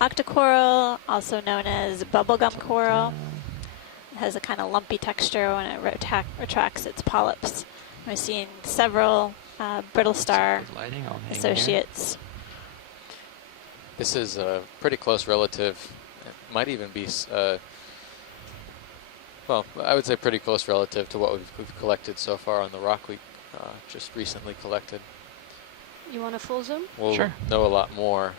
octocoral, also known as bubblegum coral. It has a kind of lumpy texture when it retracts its polyps. We're seeing several brittle star associates. This is a pretty close relative. It might even be, well, I would say pretty close relative to what we've collected so far on the rock we just recently collected. You want a full zoom? We'll know a lot more.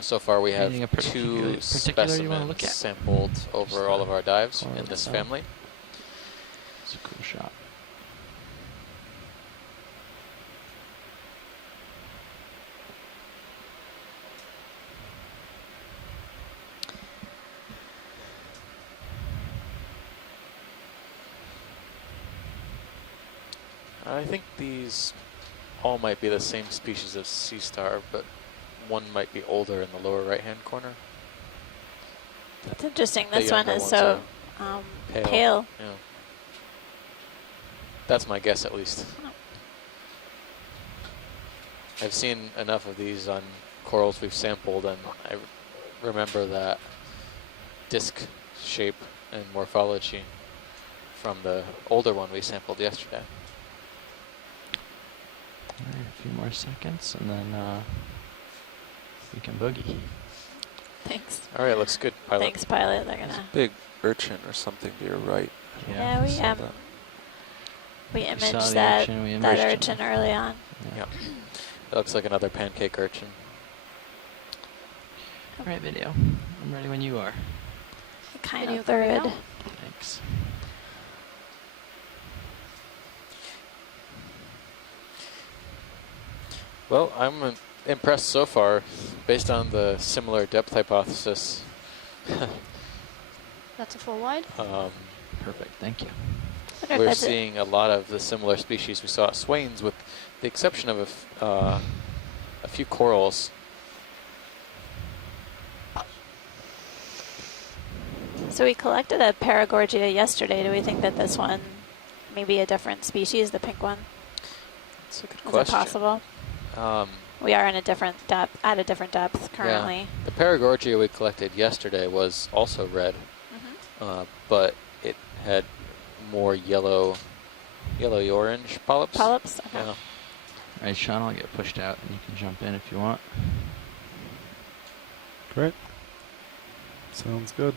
So far we have two specimens sampled over all of our dives in this family. It's a cool shot. I think these all might be the same species of sea star, but one might be older in the lower right-hand corner. It's interesting. This one is so pale. Yeah. That's my guess, at least. Oh. I've seen enough of these on corals we've sampled, and I remember that disc shape and morphology from the older one we sampled yesterday. All right, a few more seconds, and then we can boogie. Thanks. All right, looks good, pilot. Thanks, pilot. They're There's gonna. a big urchin or something to your right. Yeah, we imaged saw the that urchin, we that imaged urchin early on. Yeah, that looks like another pancake urchin. All right, video. I'm ready when you are. Kind Video of for right third. now. Thanks. Well, I'm impressed so far, based on the similar depth hypothesis. That's a full wide. Perfect, thank you. We're seeing a lot of the similar species we saw at Swains, with the exception of a few corals. So we collected a Paragorgia yesterday. Do we think that this one may be a different species, the pink one? That's a good Is question. it possible? We are in a different depth, at a different depth currently. Yeah. The Paragorgia we collected yesterday was also red, but it had more yellowy orange polyps. Polyps? Okay. Yeah. All right, Sean, I'll get pushed out, and you can jump in if you want. Great. Sounds good.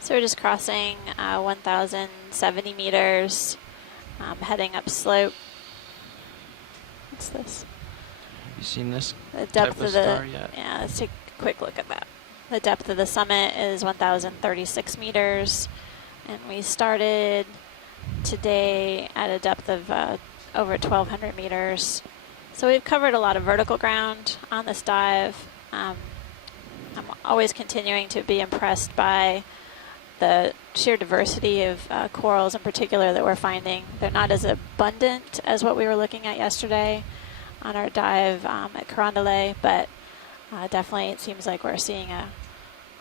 So we're just crossing 1,070 meters, heading up slope. What's this? Have you seen this The type depth of of the star yet? yeah. Let's take a quick look at that. The depth of the summit is 1,036 meters, and we started today at a depth of over 1,200 meters. So we've covered a lot of vertical ground on this dive. I'm always continuing to be impressed by the sheer diversity of corals in particular that we're finding. They're not as abundant as what we were looking at yesterday on our dive at Carondelet, but definitely it seems like we're seeing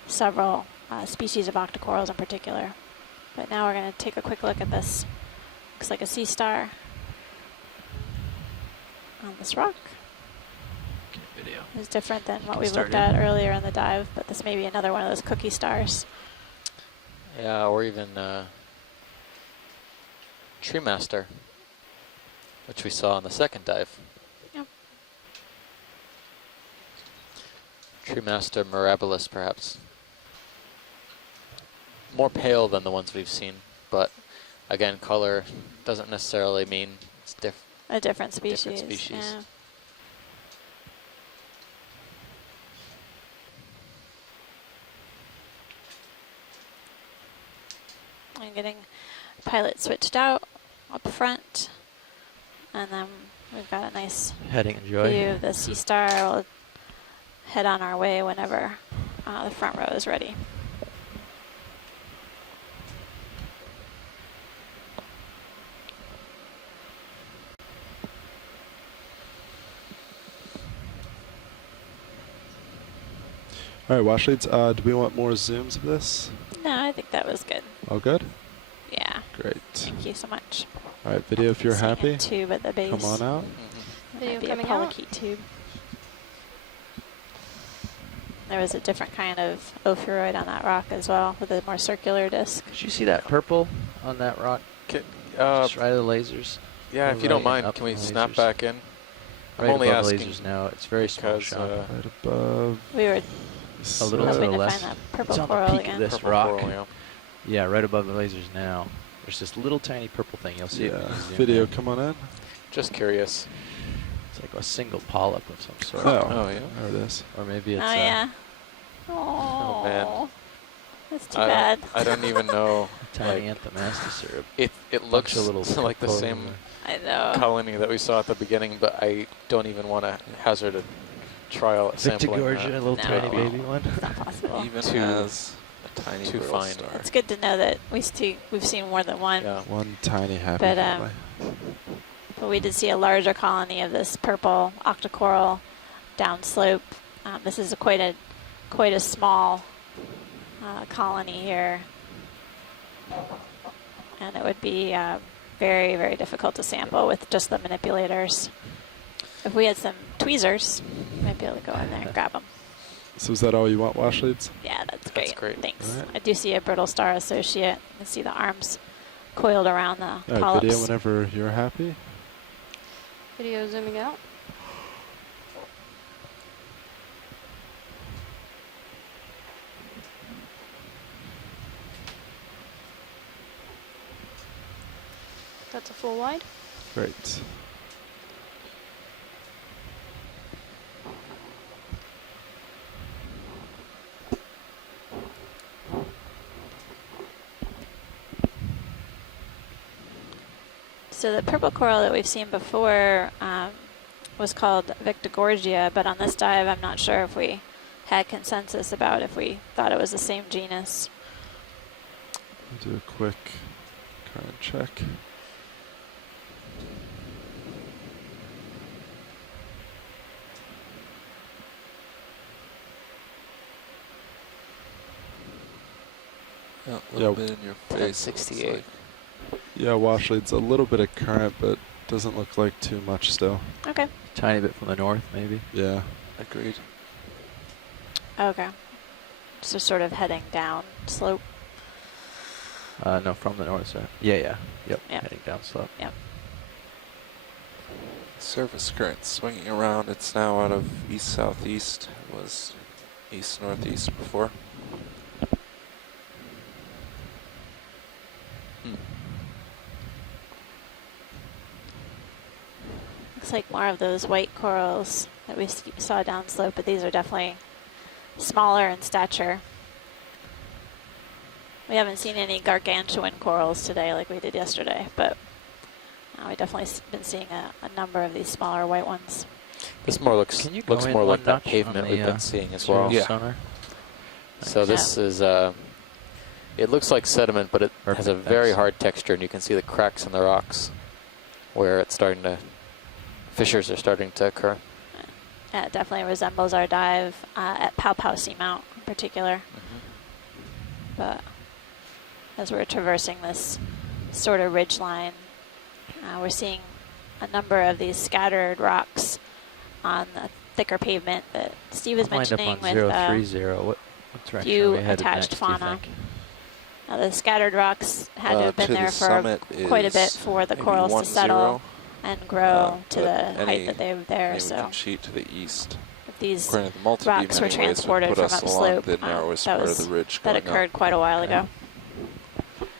several species of octocorals in particular. But now we're going to take a quick look at this. Looks like a sea star on this rock. Okay, video. It's different than what can we start looked at in. earlier in the dive, but this may be another one of those cookie stars. Yeah, or even Tree Master, which we saw on the second dive. Yep. Tree Master mirabilis, perhaps. More pale than the ones we've seen, but again, color doesn't necessarily mean it's A different species. different species. Yeah. I'm getting pilot switched out up front, and then we've got a nice Heading enjoy. view of the sea star. We'll head on our way whenever the front row is ready. All right, wash leads. Do we want more zooms of this? No, I think that was good. All good? Yeah. Great. Thank you so much. All right, video, if you're Seeing happy, a tube at the base. come on out. Mhm. Video Might be a coming out. polychaete tube. There was a different kind of ophiuroid on that rock as well, with a more circular disc. Did you see that purple on that rock? Can, Just right of the lasers. yeah, Go if you don't right mind, up can we the snap lasers. back in? I'm Right only above asking lasers now. It's very small because shot. Right above. We were A little to hoping the to left. find that purple It's on the coral peak again. of this purple rock. coral, yeah. Yeah, right above the lasers now. There's this little tiny purple thing. You'll see it when Yeah. you zoom Video, in. come on in. Just curious. It's like a single polyp of some sort. Oh, yeah. there it is. Or maybe it's Oh yeah. Oh man. That's too bad. I don't even know. a tiny like, anthomastus syrup. it looks Bunch of little like the purple same I know. colony that we saw at the beginning, but I don't even want to hazard a trial at sampling Victigorgia, a that. little No. tiny baby one. It's not possible. Even Too- as a tiny too little fine. star. It's good to know that we've seen more than one. Yeah. One tiny happy But, family. But we did see a larger colony of this purple octocoral downslope. This is quite a small colony here, and it would be very, very difficult to sample with just the manipulators. If we had some tweezers, we might be able to go in there and grab them. So is that all you want, wash leads? Yeah, that's That's great. great. Thanks. All right. I do see a brittle star associate. You can see the arms coiled around the All right, polyps. video whenever you're happy. Video zooming out. That's a full wide. Great. So the purple coral that we've seen before was called Victigorgia, but on this dive, I'm not sure if we had consensus about if we thought it was the same genus. Do a quick current check. Yeah, a little Yeah. bit in your face. it looks 1068. like. Yeah, wash leads a little bit of current, but doesn't look like too much still. Okay. Tiny bit from the north, maybe. Yeah. Agreed. Okay. So sort of heading down slope. No, from the north side. Yeah. Yep. Yeah. Heading down slope. Yep. Surface current swinging around. It's now out of east-southeast. It was east-northeast before. Looks like more of those white corals that we saw downslope, but these are definitely smaller in stature. We haven't seen any gargantuan corals today like we did yesterday, but we've definitely been seeing a number of these smaller white ones. This more looks Can you go looks in more one like that notch on pavement the, we've been seeing as zero well. Yeah. sonar? So this is it looks like sediment, but it has a Perfect, very thanks. hard texture, and you can see the cracks in the rocks where it's starting to fissures are starting to occur. Yeah, it definitely resembles our dive at Pow Pow Seamount in particular. But as we're traversing this sort of ridge line, we're seeing a number of these scattered rocks on the thicker pavement that Steve was Lined up mentioning on with 030. What direction few are we headed attached next, do you fauna. think? The scattered rocks had to have been To there the for summit quite a bit is for the maybe corals to 10, settle and grow to but the any- height that they were there. Any So we can cheat to the east. if these According to the multi-beam, rocks were anyways, would transported put from us along upslope, the narrowest that part was- of the ridge that going up. occurred quite a while ago.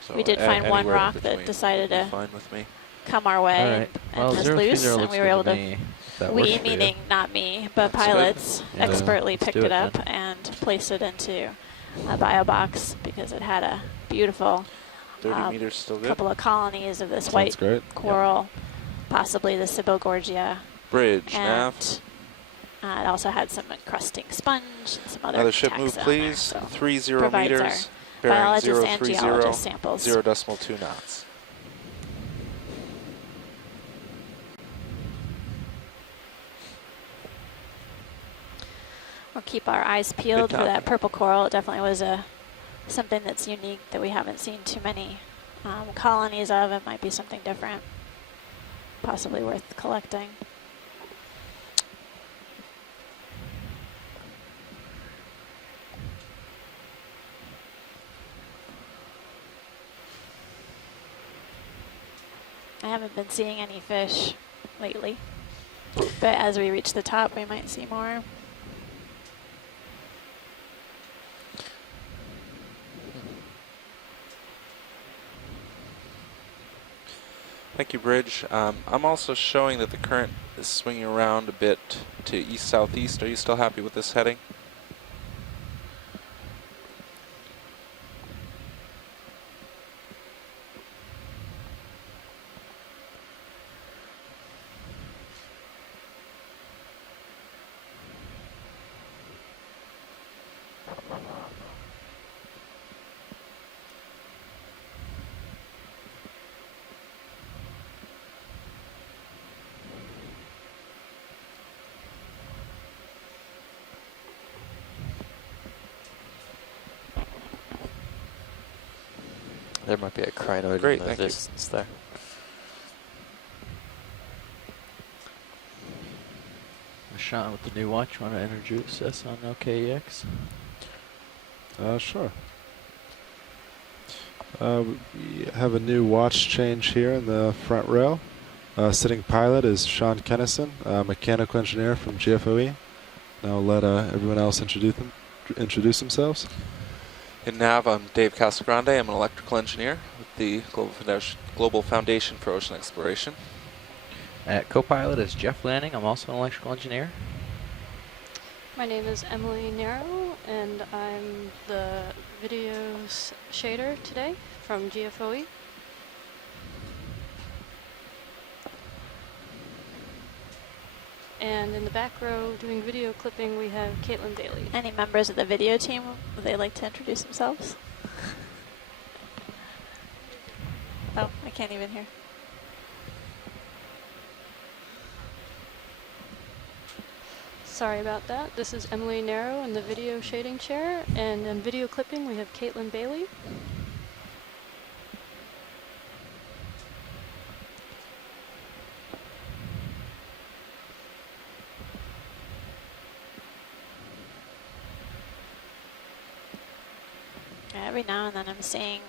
So We did find one anywhere rock that between decided would be to fine with me. come our way All right. and Well, was 030 loose, and looks we were good able to. me. If that works We, for you. meaning not me, but That's good. pilots, Yeah. expertly Let's picked do it it up then. and placed it into a bio box because it had a beautiful 30 meters still good. couple of colonies of this Sounds white great. coral, possibly the Sibylgorgia, Bridge, nav. and it also had some encrusting sponge and some other Another ship taxa move, on please. there, so 30 provides our meters. Bearing biologists and 030, geologists samples. 0.2 knots. We'll keep our eyes peeled for that talking. purple coral. It definitely was something that's unique that we haven't seen too many colonies of. It might be something different, possibly worth collecting. haven't been seeing any fish lately, but as we reach the top, we might see more. Thank you, Bridge. I'm also showing that the current is swinging around a bit to east-southeast. Are you still happy with this heading? There might be a crinoid Great, in the thank you. distance there. Sean, with the new watch, want to introduce us on OKEX? Sure. We have a new watch change here in the front row. Sitting pilot is Sean Kennison, mechanical engineer from GFOE. Now I'll let everyone else introduce themselves. In nav, I'm Dave Casagrande. I'm an electrical engineer with the Global Foundation for Ocean Exploration. Co-pilot is Jeff Lanning. I'm also an electrical engineer. My name is Emily Nero, and I'm the video shader today from GFOE. And in the back row doing video clipping, we have Caitlin Daly. Any members of the video team, would they like to introduce themselves? Oh, I can't even hear. Sorry about that. This is Emily Nero in the video shading chair, and in video clipping we have Caitlin Bailey. Every now and then I'm seeing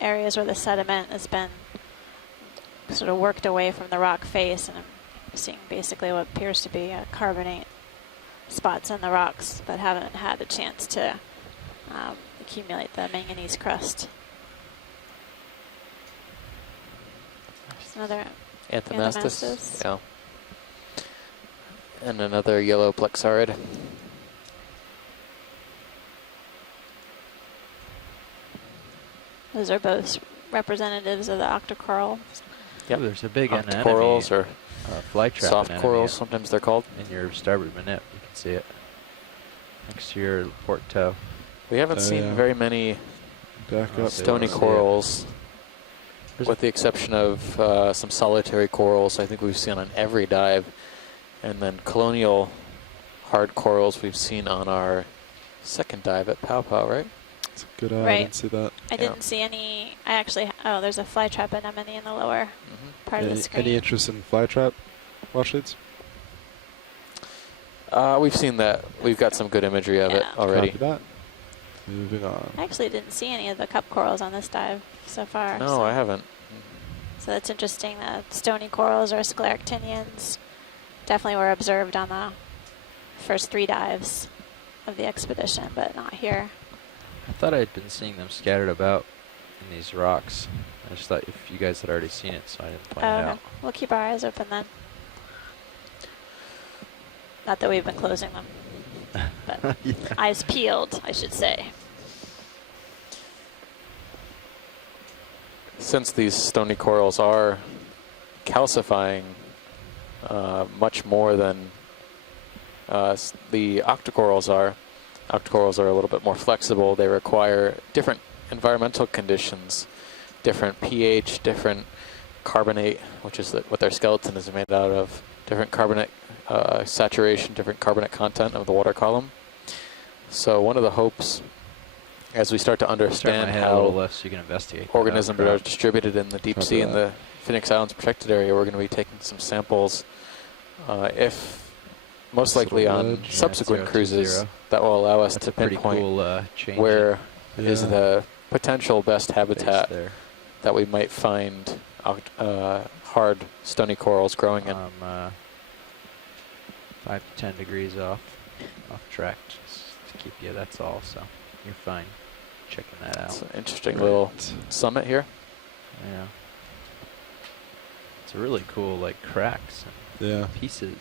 areas where the sediment has been sort of worked away from the rock face, and I'm seeing basically what appears to be carbonate spots in the rocks, but haven't had a chance to accumulate the manganese crust. There's another Anthomastus. Yeah. And another yellow plexaurid. Those are both representatives of the octocoral. Yep. Ooh, there's a big anemone, Octocorals or fly trap soft anemone corals, sometimes they're called. in your starboard minute. You can see it next to your port toe. We haven't seen yeah. very many Back Oh, up. so stony see it. corals, There's with the exception of some solitary corals. I think we've seen on every dive, and then colonial hard corals we've seen on our second dive at Pow Pow, right? It's a good eye. I Right. didn't see that. I didn't see any. I actually. Oh, there's a fly trap anemone in the lower part of the screen. Any interest in flytrap watch leads? We've seen that. We've got some good imagery of it Yeah. already. Copy that. Moving on. I actually didn't see any of the cup corals on this dive so far. No, so. I haven't. So that's interesting. The stony corals or scleractinians definitely were observed on the first 3 dives of the expedition, but not here. I thought I'd been seeing them scattered about in these rocks. I just thought if you guys had already seen it, so I didn't point it Okay. out. We'll keep our eyes open then. Not that we've been closing them, but Yeah. eyes peeled, I should say. Since these stony corals are calcifying much more than the octocorals are a little bit more flexible. They require different environmental conditions, different pH, different carbonate, which is what their skeleton is made out of, different carbonate saturation, different carbonate content of the water column. So one of the hopes, as we start to Start understand my head a little how less, you can investigate. organisms are distributed in the deep Copy sea in that. the Phoenix Islands protected area, we're going to be taking some samples, if most Sort of likely on ledge. subsequent 020. cruises, that will allow us That's to a pretty pinpoint cool change. where is Yeah. the potential best base habitat there. that we might find hard stony corals growing in. 5 to 10 degrees off track, just to keep you. That's all. So you're fine. Checking that out. It's an interesting little summit here. Yeah. It's a really cool like cracks and Yeah. pieces.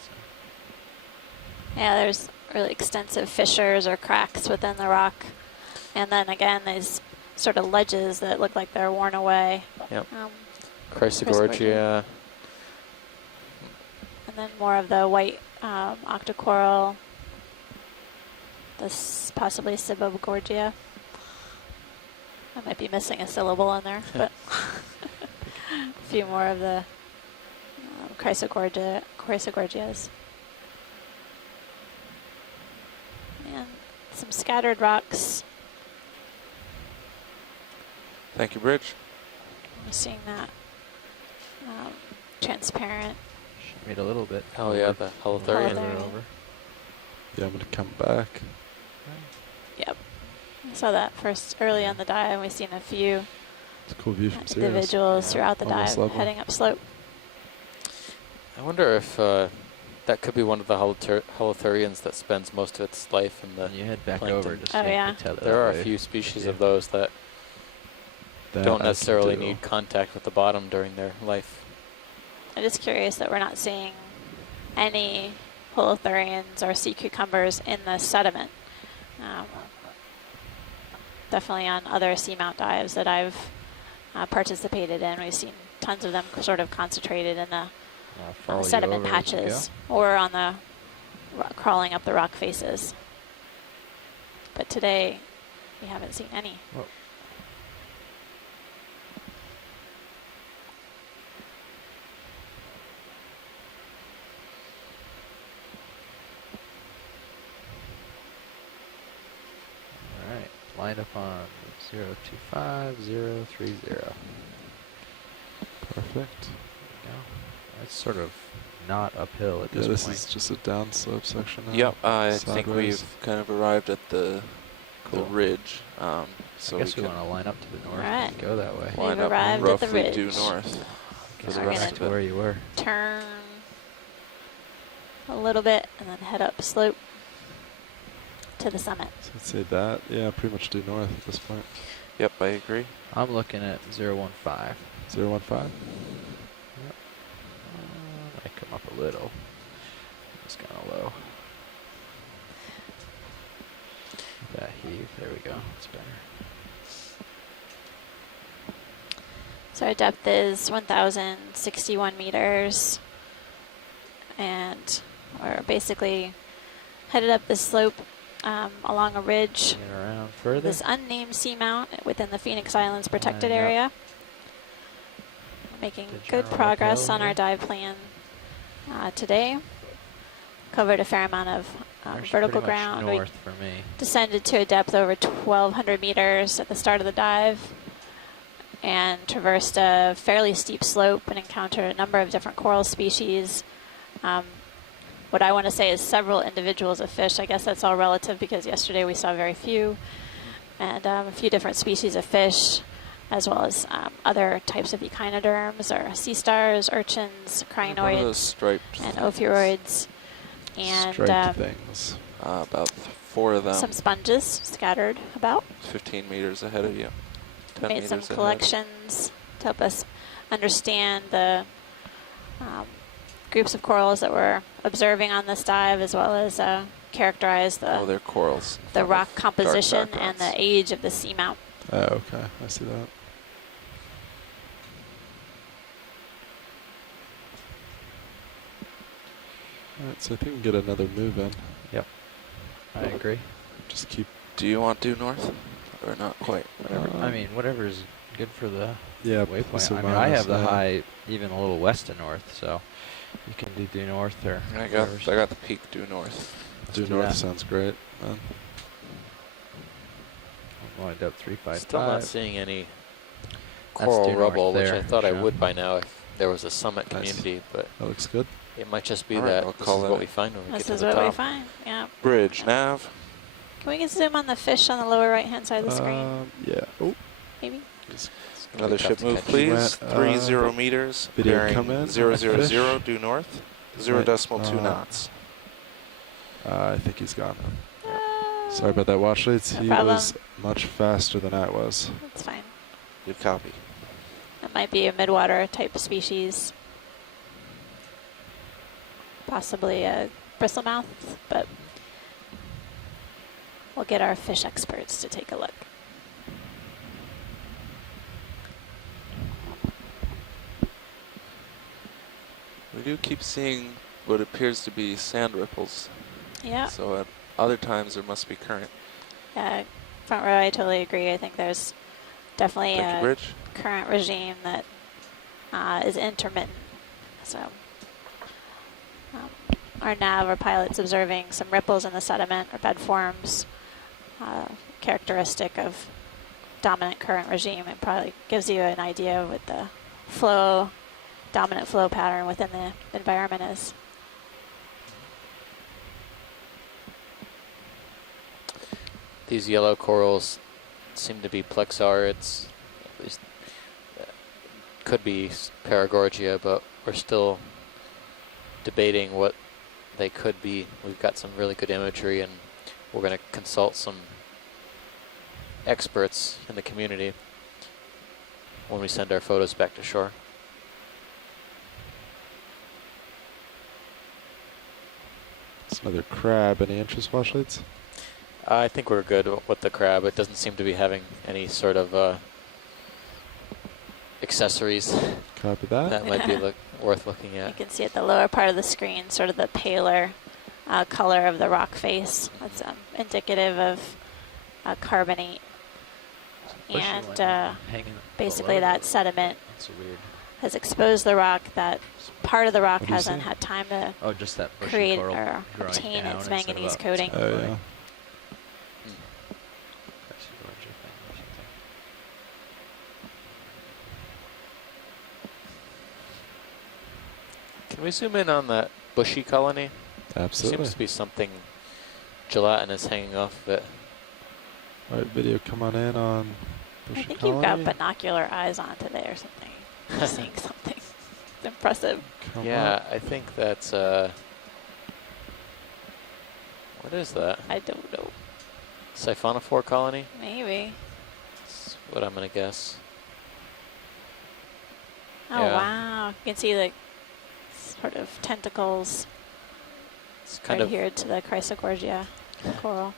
Yeah, there's really extensive fissures or cracks within the rock. And then again, these sort of ledges that look like they're worn away. Yep. Chrysogorgia. Chrysogorgia. And then more of the white octocoral. This possibly Cibogorgia. I might be missing a syllable in there, but a few more of the Chrysogorgias. And some scattered rocks. Thank you, Bridge. I'm seeing that transparent. Made a little bit. Oh yeah, the Holothurian. Holothurian. Yeah, I'm gonna come back. Yep. I saw that first early on the dive. We've seen a few It's a cool view from Sirius. individuals throughout the on this dive level. heading up slope. I wonder if that could be one of the Holothurians that spends most of its life in the When you head back plankton. over, just Oh, yank yeah. the tether There that are a way. few species Yeah. of those that That don't I can necessarily do. need contact with the bottom during their life. I'm just curious that we're not seeing any holothurians or sea cucumbers in the sediment. Definitely on other seamount dives that I've participated in, we've seen tons of them sort of concentrated in the I'll follow you sediment over as you patches or on the crawling up the rock faces. But today, we haven't seen any. Whoa. All right, lined up on 025030. Perfect. Go. It's sort of not uphill at Yeah, this this point. is just a downslope section now. Yep, I think Sideways. we've kind of arrived at the Cool. ridge. So I guess we can want to line up to the north Alright. and go that way. We've line up arrived at the roughly due ridge. north for Guess the we're we're rest gonna back of to it. where you were. Turn a little bit and then head up slope to the summit. So I'd say that. Yeah, pretty much due north at this point. Yep, I agree. I'm looking at 015. 015. Might come up a little. It's kind of low. That heave. There we go. It's better. So our depth is 1,061 meters. And we're basically headed up the slope along a ridge. Get around further. This unnamed seamount within the Phoenix Islands protected Lining up. area. Making The good general progress uphill on our here. dive plan today. Covered a fair amount of Actually vertical pretty much ground. We north for me. descended to a depth over 1,200 meters at the start of the dive and traversed a fairly steep slope and encountered a number of different coral species. What I want to say is several individuals of fish. I guess that's all relative because yesterday we saw very few, and a few different species of fish, as well as other types of echinoderms or sea stars, urchins, One of those crinoids, striped and things. ophiuroids, and Striped things. About 4 of them, some sponges scattered about. 15 meters ahead of you. 10 Made meters some ahead. collections to help us understand the groups of corals that we're observing on this dive, as well as characterize Oh, the they're corals. the From rock dark composition and backgrounds. the age of the seamount. Oh, okay. I see that. Alright, so I think we can get another move in. I agree. Just keep. Do you want due north? Or not quite? I mean, whatever's good for the Yeah, waypoint. plus or I mean, I minus, have the yeah. high even a little west to north, so you can do due north or I got whatever's- the peak due north. Due do north that. sounds great, man. I'm lined up 355. Still not seeing any That's coral due north rubble, which there, I thought I Sean. would by now if there was a summit Nice. community, but That looks good. it might just be All right, that I'll this call is that what a- we find when we This get is to the what we top. find. Yeah. Bridge, nav. Can we zoom on the fish on the lower right-hand side of the screen, Yeah. Oh, maybe? just Another tough ship to move, catch. please. Went, 30 meters. video Bearing come in. 000 Fish. due north. Might, 0.2 knots. I think he's gone. Uh, Sorry about that, watch leads. No He problem. was much faster than I was. That's fine. Good copy. It might be a midwater type species. Possibly a bristlemouth, but we'll get our fish experts to take a look. We do keep seeing what appears to be sand ripples. Yeah, So at other times there must be current. front row, I totally agree. I think there's definitely Thank you, a Bridge. current regime that is intermittent. So our nav or pilot's observing some ripples in the sediment or bed forms, characteristic of dominant current regime. It probably gives you an idea of what the flow, dominant flow pattern within the environment is. These yellow corals seem to be plexarids. At least could be Paragorgia, but we're still debating what they could be. We've got some really good imagery, and we're going to consult some experts in the community when we send our photos back to shore. It's another crab. Any interest, watch leads? I think we're good with the crab. It doesn't seem to be having any sort of accessories Copy that. that might be worth looking You at. can see at the lower part of the screen sort of the paler color of the rock face. That's indicative of carbonate. Bushy And one hanging basically below that the- sediment That's weird. has exposed the rock. That part of the rock What do you hasn't see? had time to Oh, just that bushy create coral or growing obtain down its instead of manganese up. coating. Oh, yeah. Paragorgia thing or something. Can we zoom in on that bushy colony? Absolutely. Seems to be something gelatinous hanging off of it. All right, video, come on in on I bushy think you've got colony. binocular eyes on today or something. You're seeing something. It's impressive. Come Yeah, up. I think that's what is that? I don't know. Siphonophore colony? Maybe. That's what I'm gonna guess. Oh, Yeah. wow. You can see the sort of tentacles It's kind adhered to the Chrysogorgia coral.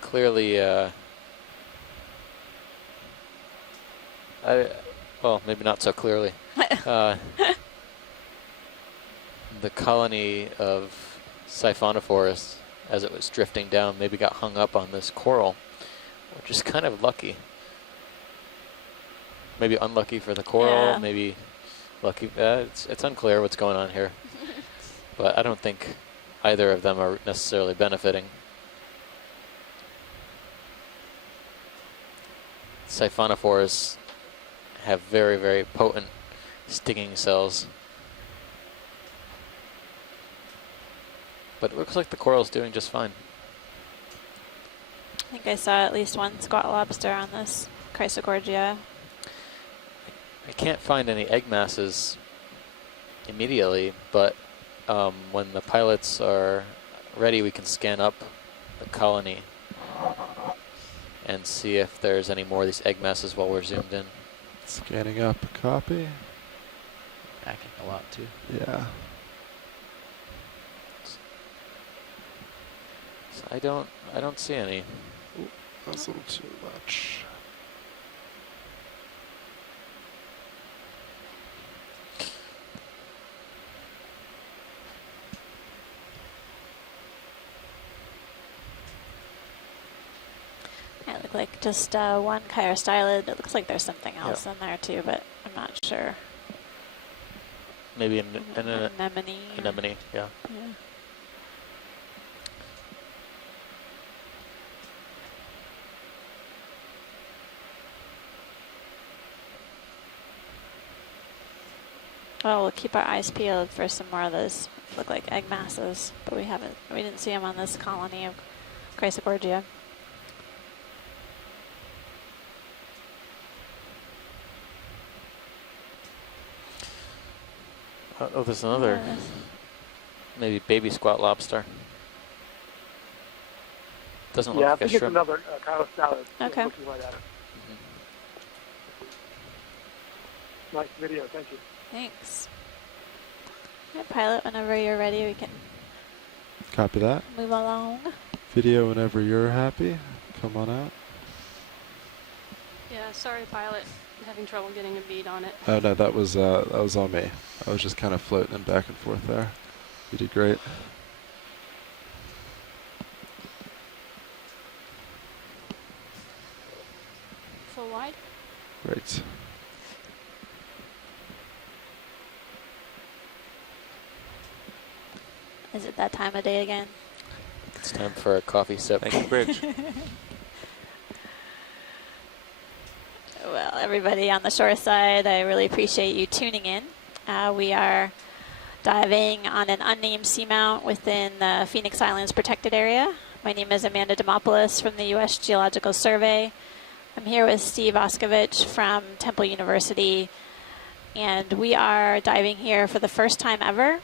clearly well, maybe not so clearly. The colony of Siphonophorus, as it was drifting down, maybe got hung up on this coral, which is kind of lucky. Maybe unlucky for the coral, Yeah. maybe lucky. It's unclear what's going on here, but I don't think either of them are necessarily benefiting. Siphonophores have very, very potent stinging cells. But it looks like the coral's doing just fine. I think I saw at least one squat lobster on this Chrysogorgia. I can't find any egg masses immediately, but when the pilots are ready, we can scan up the colony and see if there's any more of these egg masses while we're zoomed in. Scanning up a copy. Backing a lot too. Yeah. So I don't see any. That's a little too much. It looked like just one chirostylid. It looks like there's something else in there too, but I'm not sure. Maybe an Anemone. anemone, yeah. Yeah. Well, we'll keep our eyes peeled for some more of those look like egg masses, but we didn't see them on this colony of Chrysogorgia. Oh, there's another, maybe baby squat lobster. Doesn't Yeah, I look like think a it's shrimp. another Kyle salad. Okay. Looking right at it. Mhm. Nice video, thank you. Thanks. All right, pilot, whenever you're ready, we can Copy that. move along. Video whenever you're happy. Come on out. Yeah, sorry, pilot. Having trouble getting a bead on it. Oh no, that was on me. I was just kind of floating back and forth there. You did great. Full wide. Great. Is it that time of day again? It's time for a coffee sip. Thank you, Bridge. Well, everybody on the shore side, I really appreciate you tuning in. We are diving on an unnamed seamount within the Phoenix Islands protected area. My name is Amanda Demopoulos from the U.S. Geological Survey. I'm here with Steve Oskovich from Temple University, and we are diving here for the first time ever.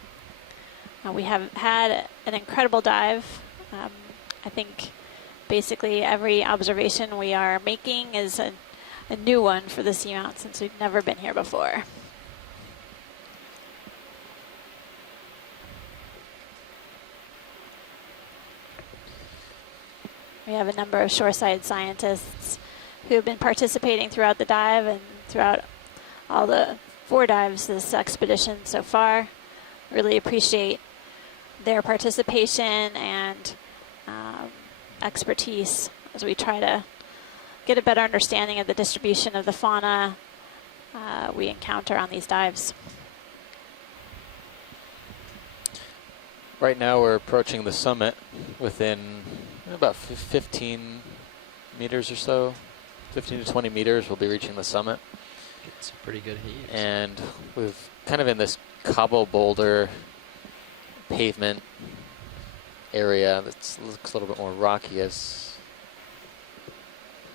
We have had an incredible dive. I think basically every observation we are making is a new one for the seamount since we've never been here before. We have a number of shoreside scientists who have been participating throughout the dive and throughout all the 4 dives this expedition so far. Really appreciate their participation and expertise as we try to get a better understanding of the distribution of the fauna we encounter on these dives. Right now we're approaching the summit within about 15 meters or so. 15 to 20 meters, we'll be reaching the summit. Get some pretty good heaves. And we've kind of in this cobble boulder pavement area that looks a little bit more rocky as...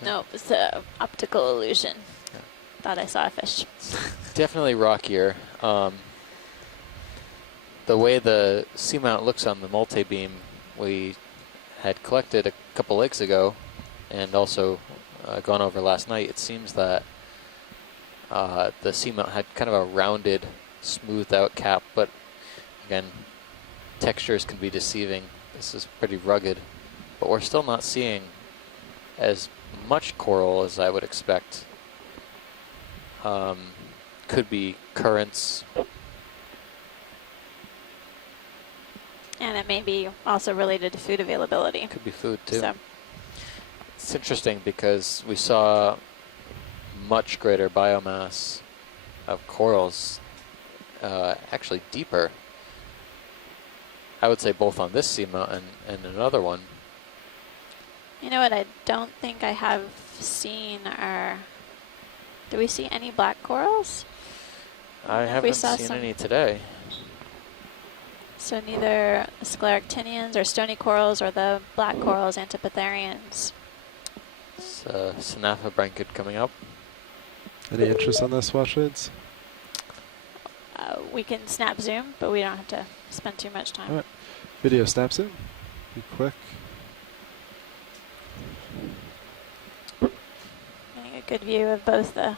Nope, it's an optical illusion. Yeah. Thought I saw a fish. Definitely rockier. The way the seamount looks on the multi-beam we had collected a couple legs ago and also gone over last night, it seems that the seamount had kind of a rounded, smoothed out cap, but again, textures can be deceiving. This is pretty rugged, but we're still not seeing as much coral as I would expect. Could be currents. And it may be also related to food availability. Could be food too. So, It's interesting because we saw much greater biomass of corals, actually deeper. I would say both on this seamount and another one. you know what I don't think I have seen are... Do we see any black corals? I if we haven't saw seen some. any today. So neither scleractinians or stony corals or the black corals, antipitherians. It's Synaphobranchid coming up. Any interest on this, Watchleads? We can snap zoom, but we don't have to spend too much time. All right. Video snaps in. Be quick. Getting a good view of both the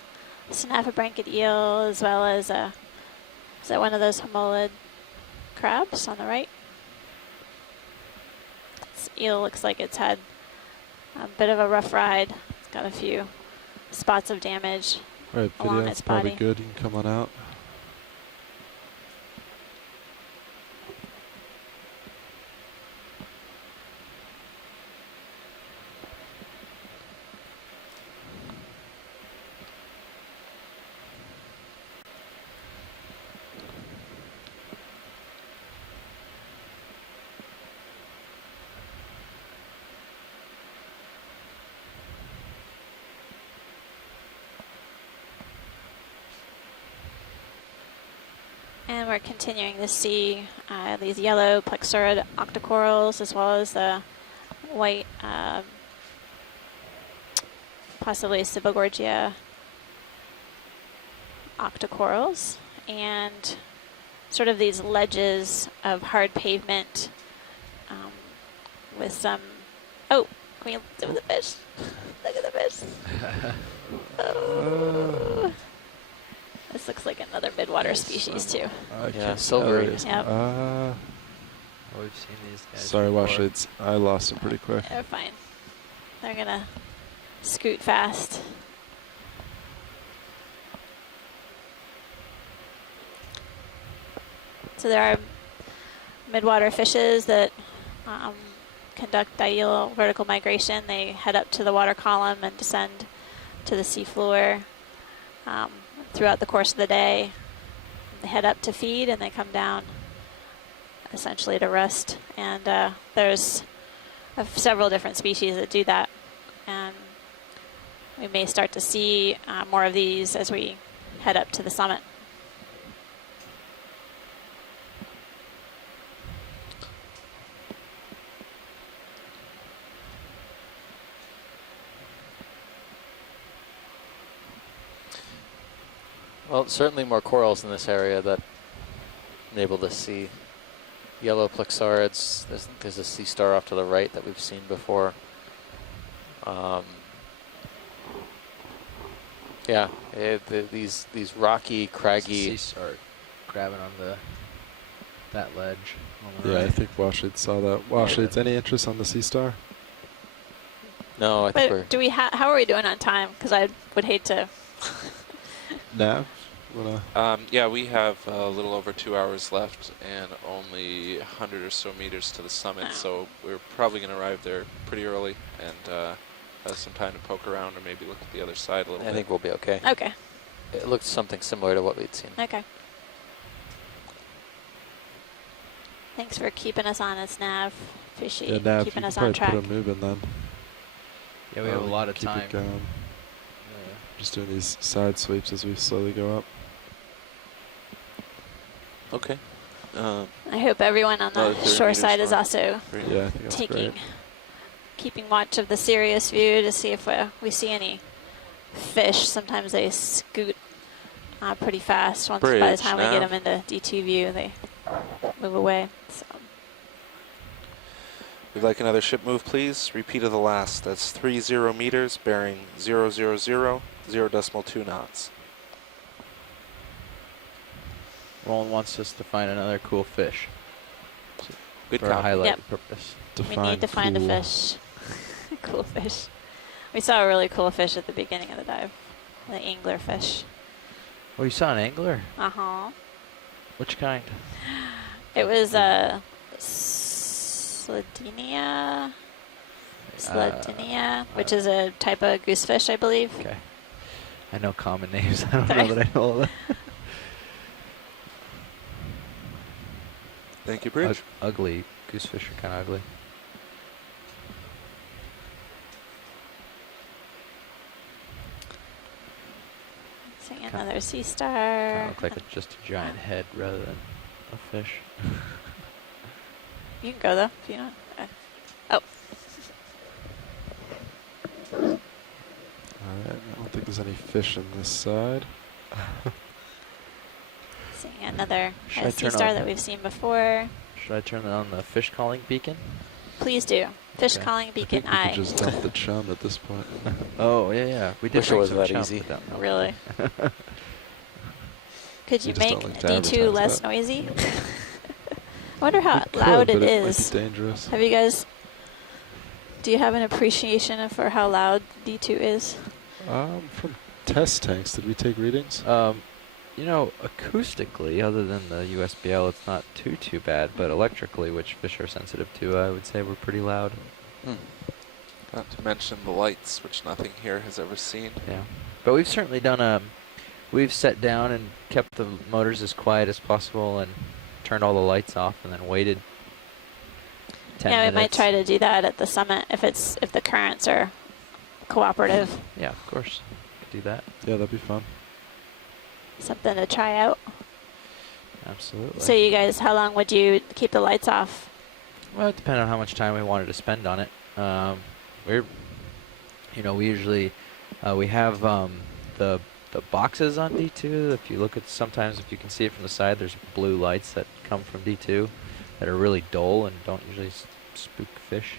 Synaphobranchid eel as well as is that one of those homolid crabs on the right? This eel looks like it's had a bit of a rough ride. It's got a few spots of damage. All right, Along video. its It's probably body. good. You can come on out. And we're continuing to see these yellow plexurid octocorals as well as the white, possibly Cibogorgia octocorals. And sort of these ledges of hard pavement with some. Oh, can we look at the fish? Look at the fish. Oh. This looks like another midwater species too. Yeah, silvery. Yep. Oh, we've seen these guys. Sorry, before. Washades. I lost them pretty quick. They're fine. They're gonna scoot fast. So there are midwater fishes that conduct diurnal vertical migration. They head up to the water column and descend to the seafloor throughout the course of the day. They head up to feed and they come down essentially to rest. And there's several different species that do that. And we may start to see more of these as we head up to the summit. Well, certainly more corals in this area that I'm able to see. Yellow plexarids. There's a sea star off to the right that we've seen before. Yeah, these rocky, craggy. Sea star grabbing on that ledge. On the Yeah, I right. think Washades saw that. Washades, any interest on the Sea Star? No, I think we're. But do we? How are we doing on time? Because I would hate to. Nav? Yeah, we have a little over 2 hours left and only 100 or so meters to the summit, Oh. so we're probably going to arrive there pretty early and have some time to poke around or maybe look at the other side a little I bit. think we'll be okay. Okay. It looked something similar to what we'd seen. Okay. Thanks for keeping us honest, Nav. Appreciate Yeah, Nav, you keeping can us probably on track. put them moving then. Yeah, we have a lot of keep time. It going. Yeah. Just doing these side sweeps as we slowly go up. Okay. I hope everyone on Another the 30 shore meters side is north. also Great. Yeah, I think that's great. keeping watch of the Sirius view to see if we see any fish. Sometimes they scoot pretty fast. By the Bridge, time we get Nav. them into D2 view, they move away. So. We'd like another ship move, please. Repeat of the last. That's 30 meters, bearing 000, 0.2 knots. Roland wants us to find another cool fish Good for a copy. highlight Yep. purpose. We need to find a cool. fish. Cool fish. We saw a really cool fish at the beginning of the dive. The angler fish. Oh, you saw an angler? Uh-huh. Which kind? It was a Sladinia, which is a type of goosefish, I believe. Okay. I know common names. I don't Sorry. know that I know them. Thank you, Bridge. Ugly. Goosefish are kind of ugly. Seeing another sea star. Look like just a giant head rather than a fish. You can go though if you don't. Oh, Alright, I don't think there's any fish on this side. seeing another Should I sea turn star on- that we've seen before. Should I turn on the fish calling beacon? Please do. Fish Okay. calling I think beacon we eye. could just dump the chum at this point. Oh, yeah. We did Wish it bring was some that chum, easy. but don't know. Really? Could We you just make don't like to D2 advertise less that. noisy? I wonder how We loud could, it but is. Might be dangerous. Have you guys? Do you have an appreciation for how loud D2 is? From test tanks, did we take readings? You know, acoustically, other than the USBL, it's not too bad. But electrically, which fish are sensitive to, I would say we're pretty loud. Not to mention the lights, which nothing here has ever seen. Yeah. But we've certainly done we've sat down and kept the motors as quiet as possible and turned all the lights off and then waited 10 Yeah, minutes. we might try to do that at the summit if the currents are cooperative. Yeah, of course. Could do that. Yeah, that'd be fun. Something to try out. Absolutely. So you guys, how long would you keep the lights off? Well, it depended on how much time we wanted to spend on it. We usually we have the the boxes on D2. If you look at sometimes, if you can see it from the side, there's blue lights that come from D2 that are really dull and don't usually spook fish.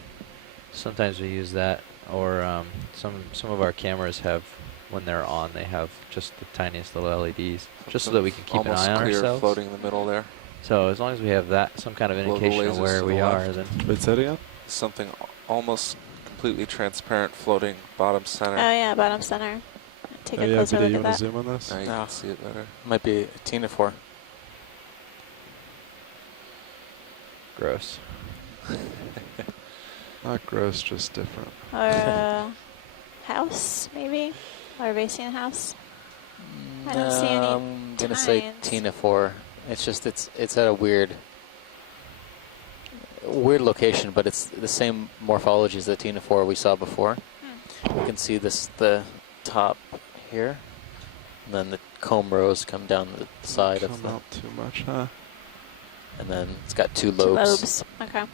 Sometimes we use that, or some of our cameras have, when they're on, they have just the tiniest little LEDs, just so that we can keep an Almost eye on clear, ourselves. floating in the middle there. So as long as we have that, some kind of Blow the indication of lasers where to we the are, left. then Wait, say it again? Something almost completely transparent, floating bottom center. Oh yeah, bottom center. Take a yeah, closer Vida, look you at want that. to zoom on this? Now you No. can see it better. Might be a ctenophore. gross. Not gross, just different. Or a house, maybe? Or a racing house? I don't see any I'm gonna say tines. ctenophore. It's just it's at a weird location, but it's the same morphology as the ctenophore we saw before. You can see the top here, and then the comb rows come down the side of Come the, out too much, huh? and then it's got two Two lobes. lobes. Okay.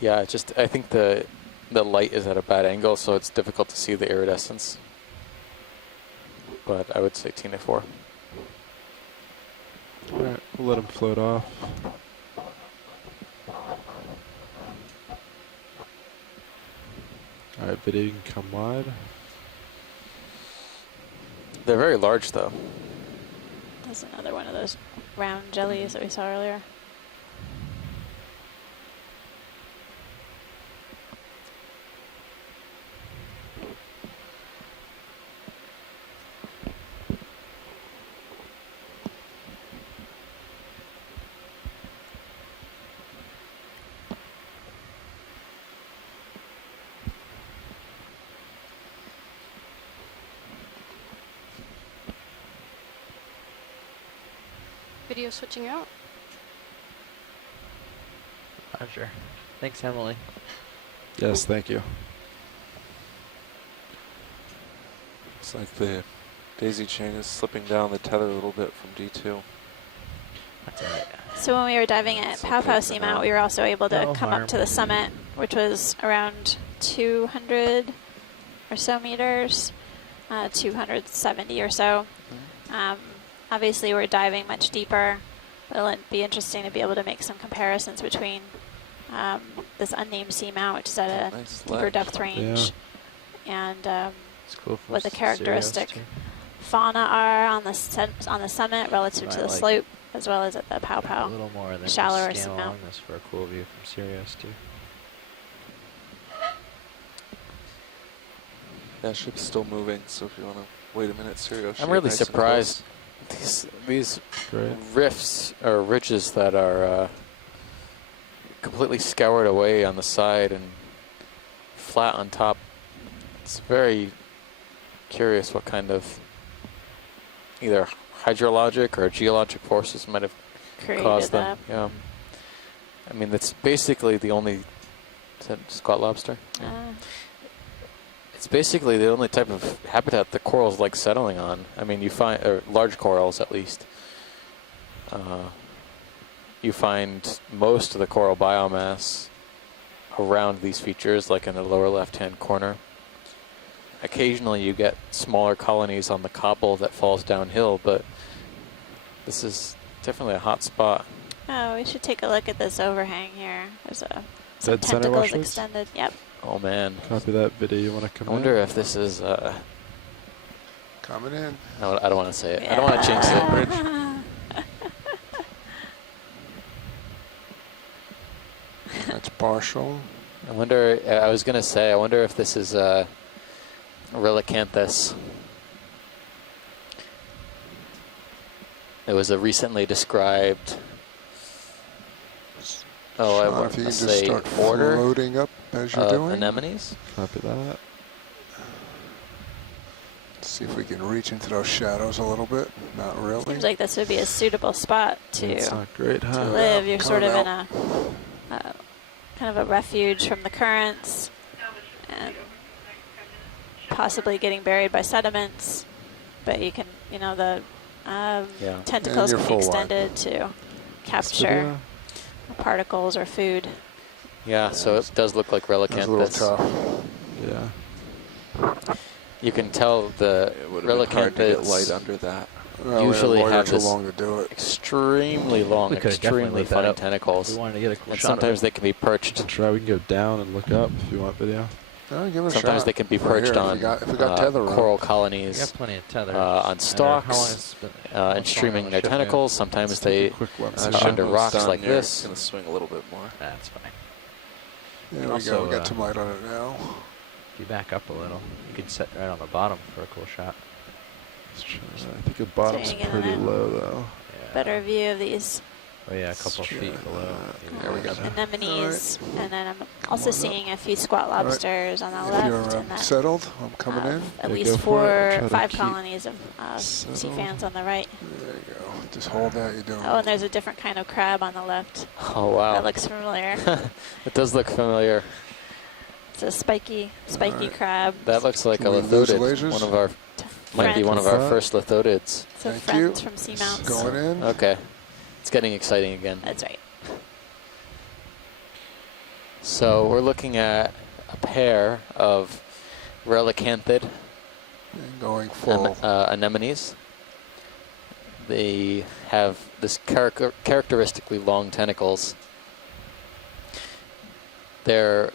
Yeah, it's just I think the light is at a bad angle, so it's difficult to see the iridescence. But I would say ctenophore. Alright, we'll let him float off. Alright, Vida, you can come wide. They're very large, though. That's another one of those round jellies that we saw earlier. Video switching out. Roger. Thanks, Emily. Yes, thank you. It's like the daisy chain is slipping down the tether a little bit from D2. That's all right. So when we were diving at It's Pow okay Pow for Seamount, now. we were also able to No come harm. up to the summit, which was around 200 or so meters, 270 or so. Obviously, we're diving much deeper. It'll be interesting to be able to make some comparisons between this unnamed seamount, which is at a Nice deeper ledge. depth range, and It's cool for what the stereo characteristic stream. fauna are on the summit relative to Right, the like slope, as well as at the Pow A Pow. little more, and then shallower just scan seamount. along this for a cool view from Sirius too. That ship's still moving, so if you want to wait a minute, Sirio. I'm really surprised. These Great. rifts or ridges that are completely scoured away on the side and flat on top. It's very curious what kind of either hydrologic or geologic forces might have Created caused that. them. Yeah. I mean, that's basically the only. Is that squat lobster? It's basically the only type of habitat the corals like settling on. I mean, you find, or large corals at least, you find most of the coral biomass around these features, like in the lower left-hand corner. Occasionally you get smaller colonies on the cobble that falls downhill, but this is definitely a hot spot. Oh, we should take a look at this overhang here. There's some Dead center tentacles washers? extended. Yep. Oh man. Copy that, Vida. You want to I come wonder in? if this is, Coming in. no, I don't want to say it. I don't want to jinx it. Yeah. That's partial. I wonder, I was going to say, I wonder if this is Relicanthus. It was a recently described, I Sean, want if you to can just say start order floating up as you're of doing. anemones. Copy that. See if we can reach into those shadows a little bit. Not really. Seems like this would be a suitable spot It's to not great, huh? live. You're sort of coming in a kind of a refuge from the currents, and possibly getting buried by sediments. But you can, the Yeah. tentacles you're can be full wide. extended to capture particles or food. Yeah, so it does look like That's a little Relicanthus. tough. Yeah. You can tell the It would have been hard to get light relicanthids under that. usually have too this long to do it. extremely long, We could've definitely extremely lit that fine up. We tentacles. wanted to get a cool And shot of sometimes it. they can be perched. Try. We can go down and look up if you want video. Oh, give it a Sometimes shot. they can be Right perched here, on if we got tether rope. coral We colonies got plenty of tether. on How long stalks it's been- how and much streaming longer their the ship tentacles. Sometimes Let's take they a quick one. Uh, See. under rocks like It's this. going to swing a little bit more. is. That's fine. There we Also, go. We got some light on it now. If you back up a little, you could set right on the bottom for a cool shot. Let's try. I think the bottom's So you're pretty gonna- low though. Yeah. Better view of these Oh yeah, a couple Let's feet try below. that. There we go. anemones, and then I'm also on up. seeing a few squat right. lobsters on the If left, you're and then settled, I'm coming in. at Yeah, least go for it. I'll try to 5 keep colonies of sea settled. fans on the right. There you go. Just hold that. You're doing Oh, and there's a different kind of crab on the left. Oh wow, That looks familiar. it does look familiar. It's a spiky Alright. crab. That looks like a Can we lose the lithodid. lasers? One of our might be Friends. one of our first lithodids. So Thank friends you. from seamounts. going in. Okay, it's getting exciting again. That's right. So we're looking at a pair of relicanthid And going full. anemones. They have this characteristically long tentacles. They're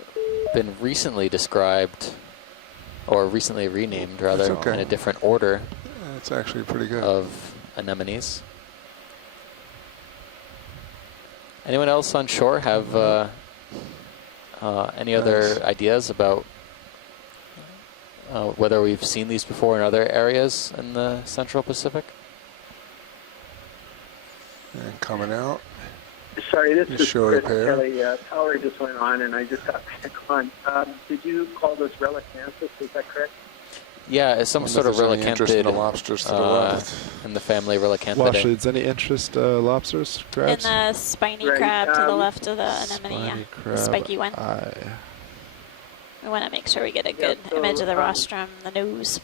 been recently described, or recently renamed rather, That's okay. in a different order It's actually pretty good. of anemones. Anyone else on shore have any other Nice. ideas about whether we've seen these before in other areas in the Central Pacific? And coming out. Sorry, this You is sure, Chris pair? Kelly. Power just went on, and I just got back on. Did you call this relicanthus? Is that correct? Yeah, it's some Wonder sort if of there's any interest in the relicantid lobsters to the uh, left. in the family Relicanthidae. Washleads, any interest lobsters, And crabs? the spiny Right, crab to the um, left of the anemone, yeah. Spiny The crab spiky one. eye. We want to make sure we get a Yeah, good so, image of the rostrum, the nose.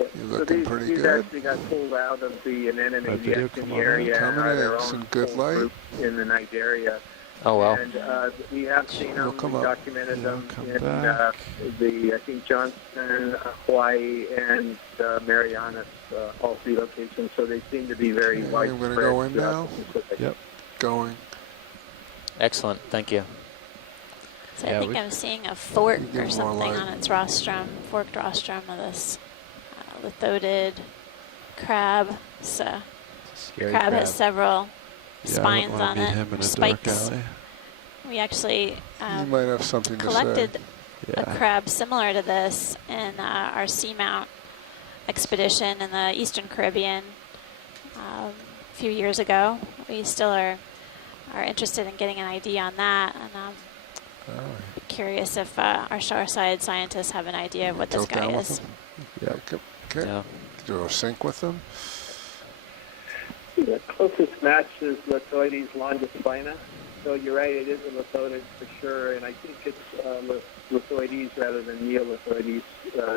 You're So looking these, pretty these good. actually got pulled out of the anemone Right, video, nest in come the on in, area and coming are in, their some own good full light. group in the night area. Oh wow. And we have seen They'll them, come we up. documented They'll them come in back. I think Johnston, Hawaii, and Marianas, all 3 locations. So they seem to be very Okay, widespread. I'm gonna go in throughout now. the Pacific. Yep. Going. Excellent, thank you. So Yeah, I think we- I'm seeing a fork We give or more something light. on its rostrum, forked rostrum of this lithodid crab. So Scary crab crab. has several Yeah, spines I don't on wanna meet it, him in a spikes. dark alley. We actually You might have something to collected say. a Yeah. crab similar to this in our seamount expedition in the Eastern Caribbean a few years ago. We still are interested in getting an ID on that, and All right. curious if our shoreside scientists have an idea of what this Tilt guy down with is. them. Yeah. Okay. Yeah. Do a sync with them. The closest match is Lithoides longispina. So you're right, it is a lithodid for sure, and I think it's Lithoides rather than Neolithoides.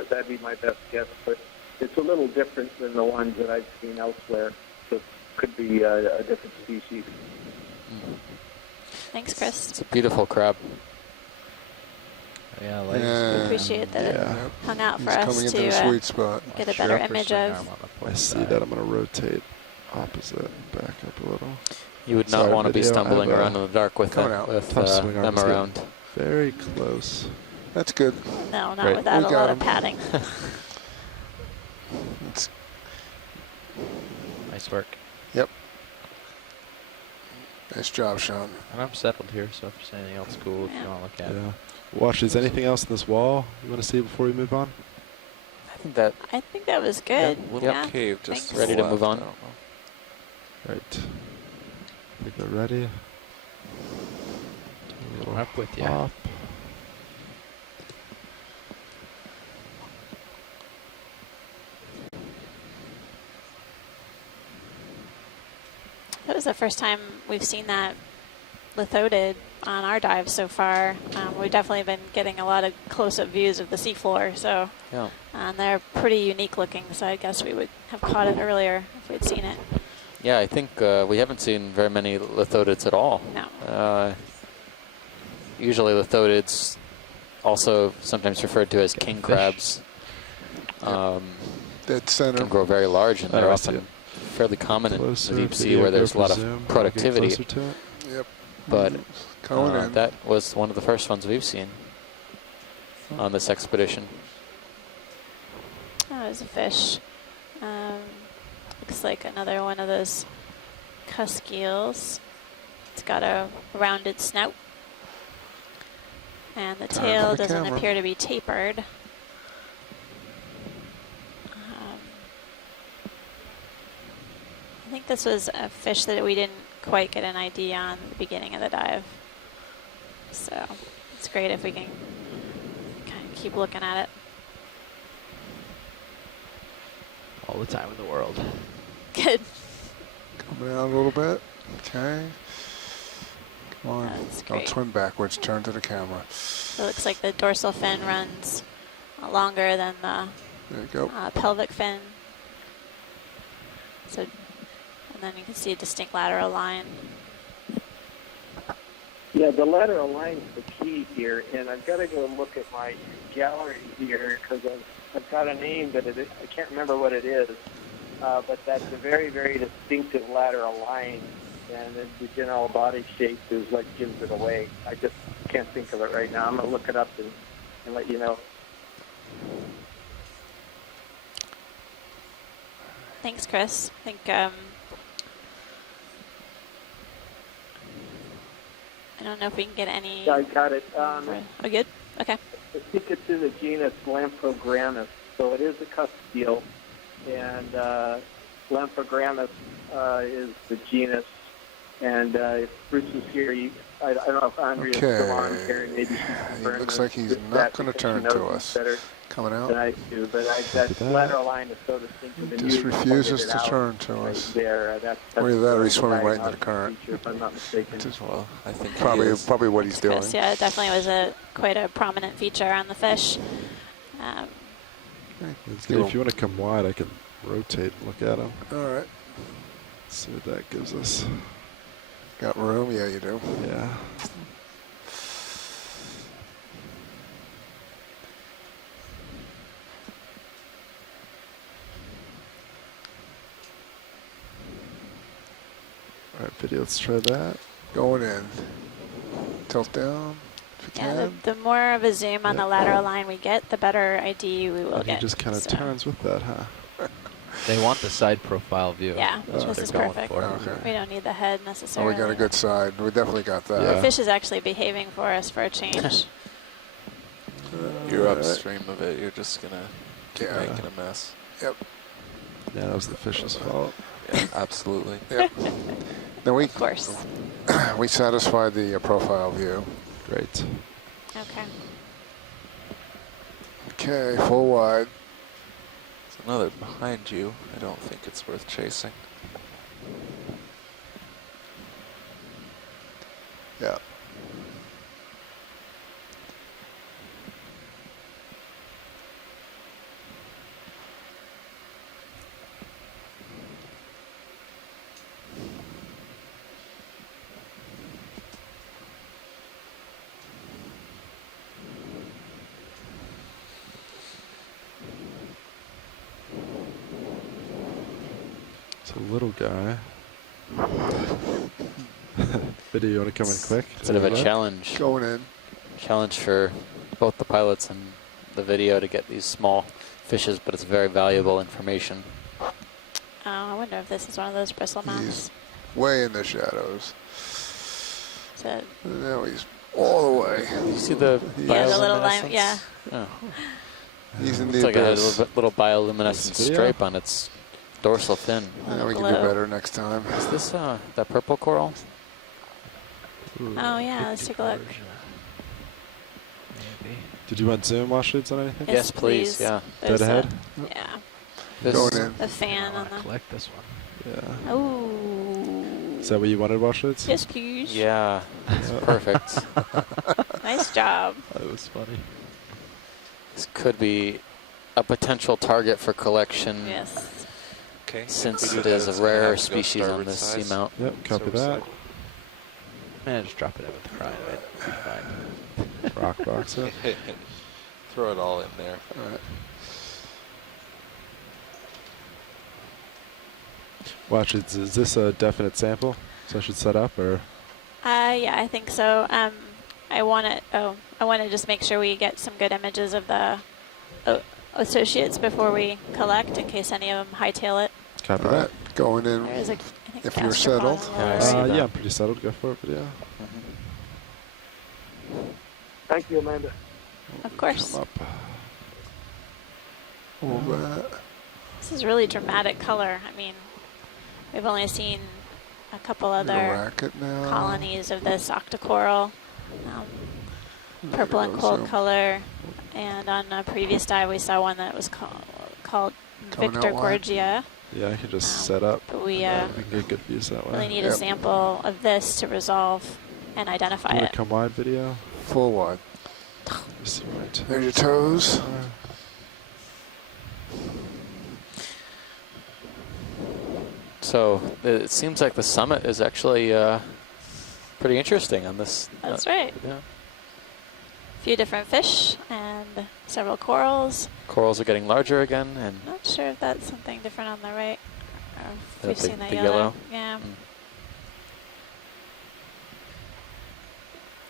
That'd be my best guess, but it's a little different than the ones that I've seen elsewhere. So it could be a different species. Thanks, Chris. It's a beautiful crab. Yeah, like We appreciate that Yeah. it hung out for He's us coming into the to sweet spot. get a sure better upper image swing of. arm on the I port see side. that. I'm going to rotate opposite, back up a little. You would not Sorry, want to be video, I stumbling have a- around in the dark with, Coming out. Tough swing them arms around. getting very close. That's good. No, not Great. without We a got lot of him. padding. It's, Nice work. nice job, Sean. And I'm settled here, so if there's anything else cool, if Yeah. you want to look at it. Yeah. Watch, is anything else in this wall you want to see before we move on? I think that I think that was good. Little Yeah. cave just Thanks. Ready to left. move on? I don't know. Right. I think we're ready. I'm up with you. Hop. That was the first time we've seen that lithodid on our dive so far. We've definitely been getting a lot of close-up views of the seafloor, so yeah. they're pretty unique looking, so I guess we would have caught it earlier if we'd seen it. Yeah, I think we haven't seen very many lithodids at all. No. Usually lithodids also sometimes referred to as king crabs. Dead center. Can grow very large, and Oh, they're I see often it. fairly common in the Closer, deep sea video, where there's a go lot for of zoom. I'll get productivity. closer to it. Yep. But Going in. that was one of the first ones we've seen on this expedition. Oh, there's a fish. Looks like another one of those cusk eels. It's got a rounded snout. And the Time tail for the doesn't camera. appear to be tapered. I think this was a fish that we didn't quite get an ID on at the beginning of the dive. So it's great if we can kind of keep looking at it. All the time in the world. Good. Coming out a little bit. Okay. Come on. That's I'll great. twin backwards. Turn to the camera. It looks like the dorsal fin runs longer than the There you go. pelvic fin. So, and then you can see a distinct lateral line. Yeah, the lateral line is the key here, and I've got to go look at my gallery here because I've got a name, but I can't remember what it is. But that's a very, very distinctive lateral line, and the general body shape is what gives it away. I just can't think of it right now. I'm going to look it up and let you know. Thanks, Chris. I think I don't know if we can get any. Yeah, I got it. Oh, good. Okay. I think it's in the genus Lamprogrammus, so it is a cusk eel, and Lamprogrammus is the genus. And if Bruce is here, I don't know if Andrea's still on here. Maybe she can He confirm looks this- like he's this- not that going to because turn she knows to him us. better Coming than out. I do, but that lateral line is so distinctive. and Just you refuses pointed it to out turn to right us. there. That's Or either that or he's the swimming right into the diagnostic current. feature, if I'm not mistaken. Well, I think he Probably is. what he's doing. Chris, yeah, it definitely was quite a prominent feature on the fish. If you want to come wide, I can rotate and look at him. All right. See what that gives us. Got room? Yeah, you do. Yeah. All right, video, let's try that. Going in. Tilt down if you Yeah, can. the more of a zoom on Yeah. the lateral line we get, the better ID we will And he get. just kind of So, turns with that, huh? They want the side profile view. Yeah, That's what this they're is going perfect. for. Okay. We don't need the head Oh, necessarily. we got a good side. We definitely got that. Yeah. The fish is actually behaving for us for a change. You're All right. upstream of it. You're just gonna keep Yeah. making a mess. Yep. Yeah, that was the fish's fault. Yeah, absolutely. Yep. Then Of course. we satisfied the profile view. Great. Okay. Okay, full wide. There's another behind you. I don't think it's worth chasing. Yeah. It's a little guy. Video, you want to come in quick? It's a bit of a challenge. Going in. Challenge for both the pilots and the video to get these small fishes, but it's very valuable information. Oh, I wonder if this is one of those bristle mounts. He's way in the shadows. So, And now he's all the way. You see the yeah, the little line, bioluminescence? yeah. Oh. He's in Looks the like it has abyss. a little bioluminescent This video? stripe on its dorsal fin. Yeah, we can do glow. better next time. Is this that purple coral? Ooh, Oh, yeah, let's take a look. Maybe. Did you want zoom wash leads on anything? Yes, please, yeah. There's Dead ahead? yeah, This, Going in. the fan I on want to the. collect this one. Yeah. Oh. Is that what you wanted, wash leads? Yes, please. Yeah, it's perfect. Nice job. That was funny. This could be a potential target for collection Yes. Okay. since We it do is that, a it's gonna rare have to go species on starboard this side. seamount. Yep, copy Starboard that. side. Man, just drop it in with the crine. It'd be fine. Rock box it. Throw it all in there. All right. Watch, is this a definite sample? So I should set up, or? Yeah, I think so. I want to just make sure we get some good images of the associates before we collect, in case any of them hightail it. Copy All that. right. Going in. There is a, I think, If a you're gastropod settled. on the Yeah, I lower see right. that. Yeah, I'm pretty settled. Go for it, but yeah. Thank you, Amanda. Of course. Come up. All that. This is really dramatic color. I mean, we've only seen a couple I'm gonna other rack it now. colonies of this octocoral, purple and Go cold zoom. color. And on a previous dive, we saw one that was called Coming Victor out wide. Gorgia. Yeah, I can just set up. But we We can get good views that way. really need Yep. a sample of this to resolve and identify You want it. to come wide video? Full wide. Just right. There's your toes. So it seems like the summit is actually pretty interesting on this. That's right. Yeah. A few different fish and several corals. Corals are getting larger again, and Not sure if that's something different on the right. Or if The we've big- seen that the yellow. yellow? Yeah.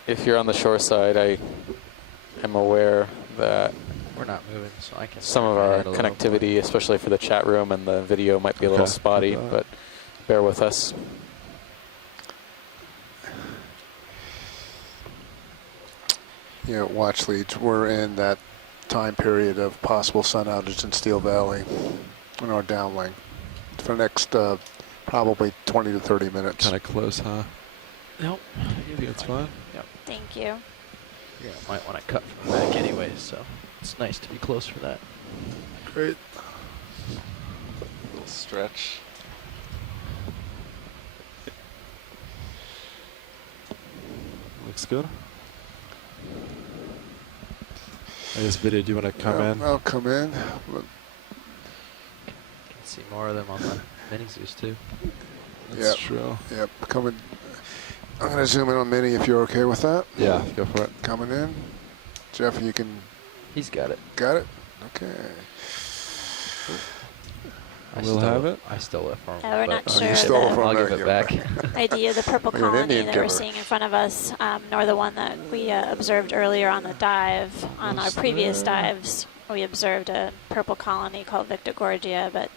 if you're on the shore side, I am aware that We're not moving, so I can. some of turn my our head a little. connectivity, especially for the chat room and the video, might be a little Okay, spotty, copy that. but bear with us. Yeah, watch leads. We're in that time period of possible sun outage in Steel Valley in our downlink for the next probably 20 to 30 minutes. Kind of close, huh? Nope. You think it's fine? Yep. Thank you. Yeah, might want to cut from the back anyway, so it's nice to be close for that. Great. Little stretch. Looks good. I guess video, do you want to come in? I'll come in. But Can see more of them on the mini Zeus too. That's Yep. true. Yep, coming. I'm going to zoom in on Mini if you're okay with that. Yeah, go for it. Coming in. Jeff, you can. He's got it. Got it? Okay. We'll have it. I stole it from him. Yeah, we're but not Oh, sure you stole the from I'll there, give it yeah. back. idea of the purple You're an colony Indian that we're giver. seeing in front of us, nor the one that we observed earlier on the dive. On our What's previous there? dives, we observed a purple colony called Victor Gorgia, but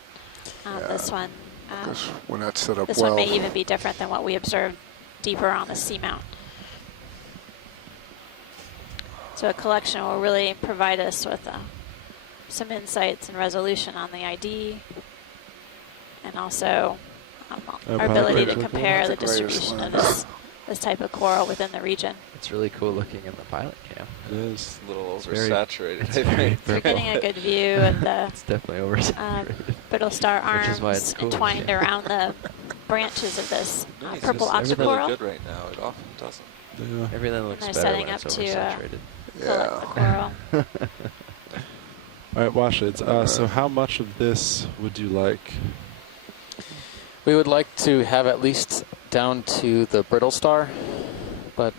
this one, Because when that's set up this well. one may even be different than what we observed deeper on the seamount. So a collection will really provide us with some insights and resolution on the ID, and also our pilot ability to picture. compare the That's a great distribution of response. this type of coral within the region. It's really cool looking in the pilot cam. It is. A little very- oversaturated, it's I very think. We're purple. getting a good view of the It's definitely oversaturated. brittle star Which is why arms it's cool. entwined around the branches of this It's purple just everything octocoral. really good right now. It often doesn't. Yeah. Everything looks they're better setting when it's up to, oversaturated. Collect the Yeah. coral. All right, wash it. So how much of this would you like? We would like to have at least down to the brittle star, but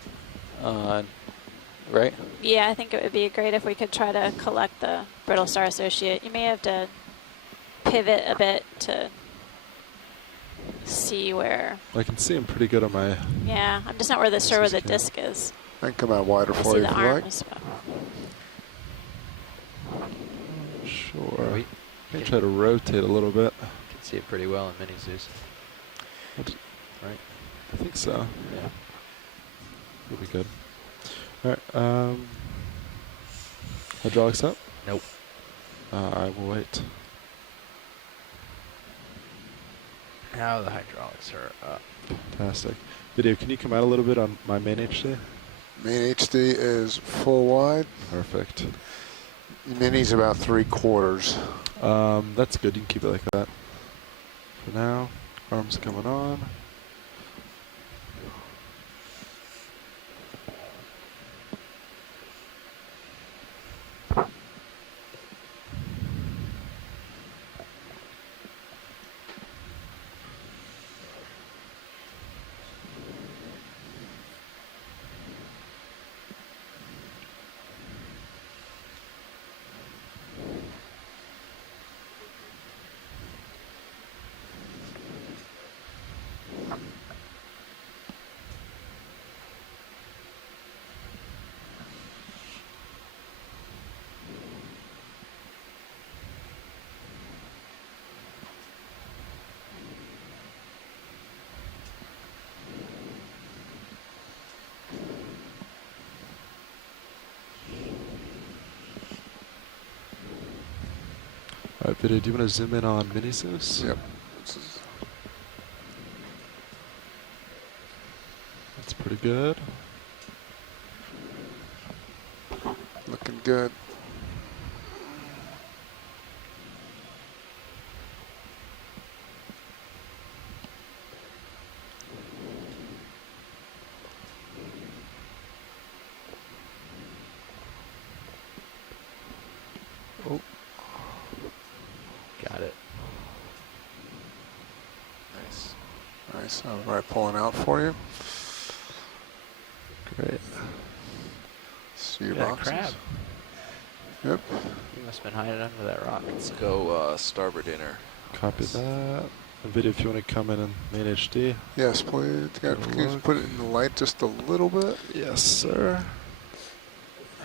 right? Yeah, I think it would be great if we could try to collect the brittle star associate. You may have to pivot a bit to see where. I can see them pretty good on my. Yeah, I'm just not really sure where is the good. disc is. I can come out wider I for see you the if you like. arms. But Sure. We Let me try to rotate a little bit. can see it pretty well in mini Zeus. Right? I think so. Yeah. It'll be good. All right. Hydraulics up? Nope. I will wait. Now the hydraulics are up. Fantastic. Video, can you come out a little bit on my main HD? Main HD is full wide. Perfect. Mini's about 3/4. That's good. You can keep it like that. For now, arms coming on. All right, video. Do you want to zoom in on Mini Zeus? Yep. That's pretty good. Looking good. Got it. Nice. Nice. All right, pulling out for you. Great. See your Look at boxes. that crab. Yep. You must have been hiding under that rock. Let's go starboard inner. Copy that. And video, if you want to come in main HD. Yes, please. Can you look. put it in the light just a little bit? Yes, sir.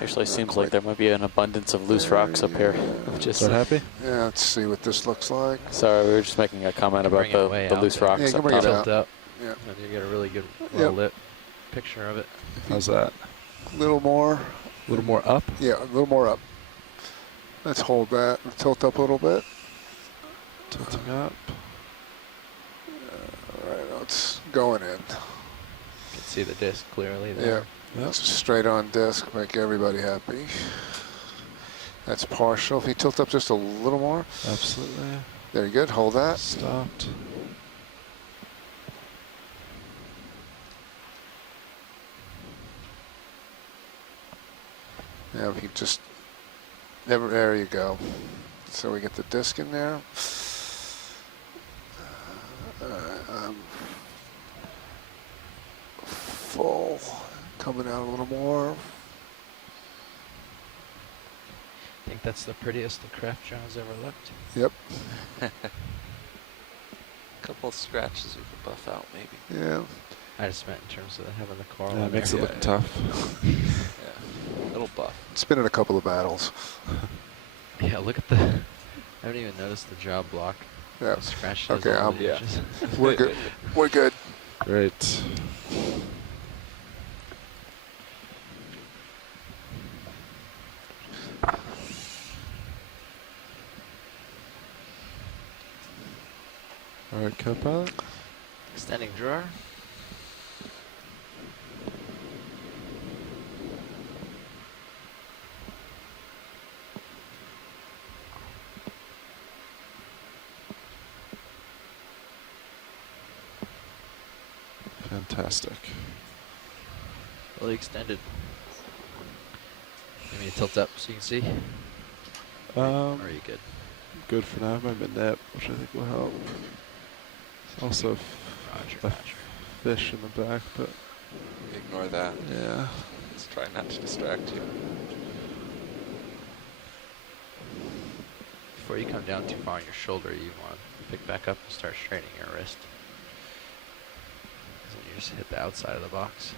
Actually, seems like there might be an abundance of loose rocks up here. Just Is that happy? Yeah, let's see what this looks like. sorry, we were just making a comment about Bring it way the out loose there. rocks Yeah, you can up bring it top. out. Tilt up. Yeah. And you get a really good, Yep. well lit picture of it. How's that? A little more. A little more up? Yeah, a little more up. Let's hold that. Tilt up a little bit. Tilting up. All right, it's going in. You can see the disc clearly Yeah. there. Yep. It's a straight on disc, make everybody happy. That's partial. If you tilt up just a little more. Absolutely. There you go. Hold that. Stopped. Yeah, if you just, there you go. So we get the disc in there. Full, coming out a little more. I think that's the prettiest the craft John's ever looked. Yep. Couple of scratches we can buff out, maybe. Yeah. I just meant in terms of having the coral. Yeah, in it makes there. it look tough. Yeah, little buff. It's been in a couple of battles. Yeah, look at the. I haven't even noticed the jaw block. Yeah. The scratches Okay, all the yeah. edges. We're good. We're good. Great. All right, co-pilot. Extending drawer. Fantastic. Fully extended. Give me a tilt up so you can see. Or are you good? Good for now. My mid-nap, which I think will help. There's also Roger, a roger. fish in the back, but Ignore that. yeah. Let's try not to distract you. Before you come down too far on your shoulder, you want to pick back up and start straightening your wrist. 'Cause then you just hit the outside of the box.